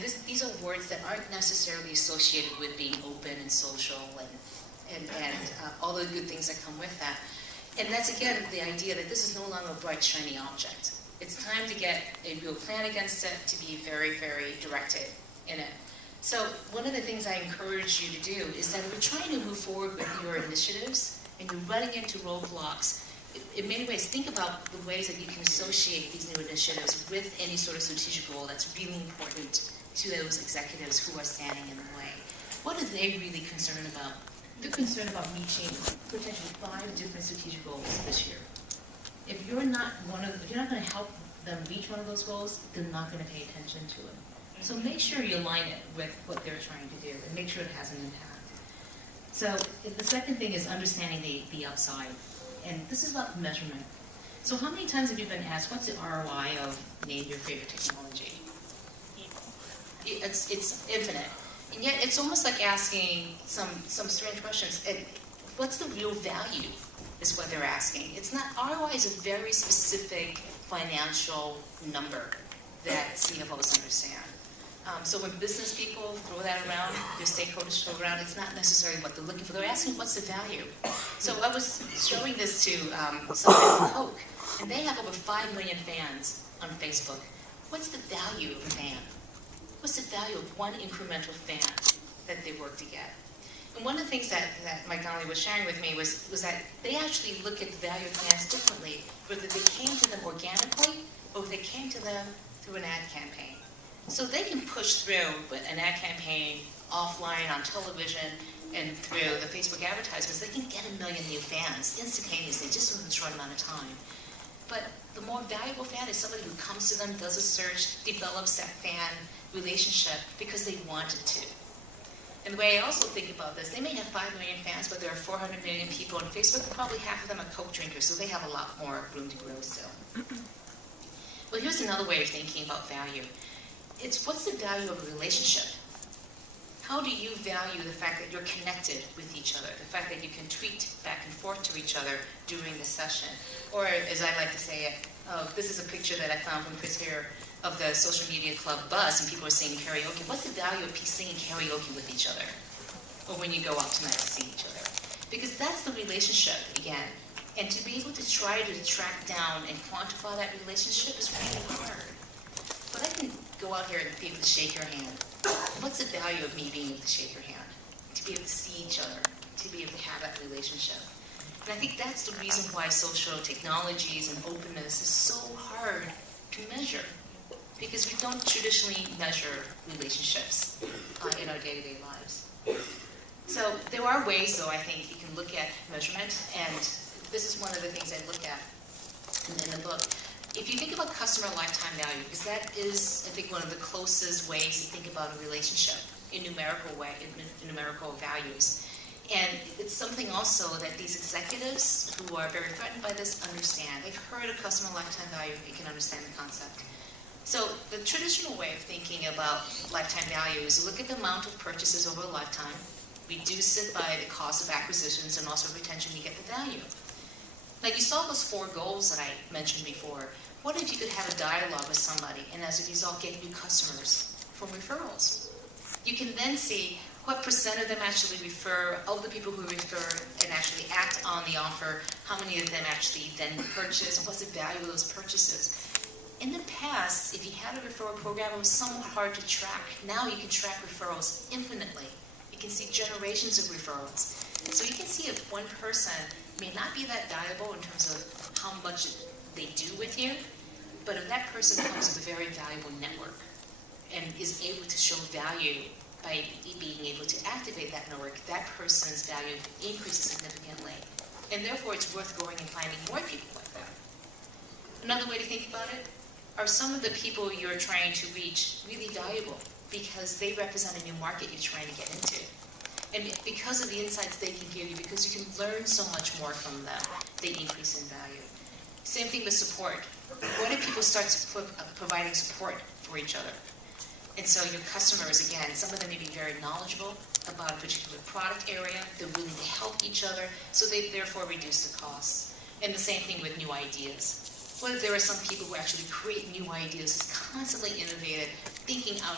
these are words that aren't necessarily associated with being open and social and all the good things that come with that. And that's, again, the idea that this is no longer a bright, shiny object. It's time to get a real plan against it, to be very, very directed in it. So one of the things I encourage you to do is that if you're trying to move forward with your initiatives and you're running into roadblocks, in many ways, think about the ways that you can associate these new initiatives with any sort of strategic goal that's really important to those executives who are standing in the way. What are they really concerned about? They're concerned about reaching potentially 5 different strategic goals this year. If you're not going to help them reach one of those goals, they're not going to pay attention to it. So make sure you align it with what they're trying to do and make sure it has an impact. So the second thing is understanding the upside. And this is about measurement. So how many times have you been asked, what's the ROI of name your favorite technology? It's infinite. And yet it's almost like asking some strange questions. And what's the real value is what they're asking. It's not, ROI is a very specific financial number that CFOs understand. So when business people throw that around, their stakeholders throw around, it's not necessarily what they're looking for. They're asking, what's the value? So I was showing this to somebody from Coke, and they have over 5 million fans on Facebook. What's the value of a fan? What's the value of one incremental fan that they work to get? And one of the things that Mike Donnelly was sharing with me was that they actually look at the value of fans differently, whether they came to them organically or if they came to them through an ad campaign. So they can push through an ad campaign offline on television and through the Facebook advertisements. They can get 1 million new fans instantaneously, just within a short amount of time. But the more valuable fan is somebody who comes to them, does a search, develops that fan relationship because they wanted to. And the way I also think about this, they may have 5 million fans, but there are 400 million people on Facebook. Probably half of them are Coke drinkers, so they have a lot more room to grow still. Well, here's another way of thinking about value. It's what's the value of a relationship? How do you value the fact that you're connected with each other, the fact that you can tweet back and forth to each other during the session? Or, as I like to say it, this is a picture that I found from Chris here of the social media club bus, and people are singing karaoke. What's the value of singing karaoke with each other? Or when you go out tonight to see each other? Because that's the relationship, again. And to be able to try to track down and quantify that relationship is really hard. But I can go out here and be able to shake your hand. What's the value of me being able to shake your hand? To be able to see each other, to be able to have that relationship. And I think that's the reason why social technologies and openness is so hard to measure. Because we don't traditionally measure relationships in our day-to-day lives. So there are ways, though, I think you can look at measurement, and this is one of the things I look at in the book. If you think about customer lifetime value, because that is, I think, one of the closest ways to think about a relationship in numerical values. And it's something also that these executives who are very threatened by this understand. They've heard of customer lifetime value, they can understand the concept. So the traditional way of thinking about lifetime value is look at the amount of purchases over a lifetime, reduce it by the cost of acquisitions and also retention, you get the value. Like you saw those 4 goals that I mentioned before. What if you could have a dialogue with somebody and as a result get new customers from referrals? You can then see what % of them actually refer, of the people who refer and actually act on the offer, how many of them actually then purchase, and what's the value of those purchases. In the past, if you had a referral program, it was somewhat hard to track. Now you can track referrals infinitely. You can see generations of referrals. And so you can see if one person may not be that valuable in terms of how much they do with you, but if that person comes with a very valuable network and is able to show value by being able to activate that network, that person's value increases significantly. And therefore, it's worth going and finding more people like that. Another way to think about it, are some of the people you're trying to reach really valuable because they represent a new market you're trying to get into? And because of the insights they can give you, because you can learn so much more from them, they increase in value. Same thing with support. What if people start providing support for each other? And so your customers, again, some of them may be very knowledgeable about a particular product area. They're willing to help each other, so they therefore reduce the costs. And the same thing with new ideas. What if there are some people who actually create new ideas, is constantly innovative, thinking out